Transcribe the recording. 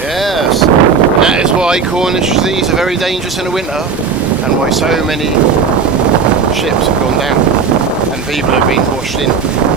Yes, that is why Cornish seas are very dangerous in the winter, and why so many ships have gone down and people have been washed in.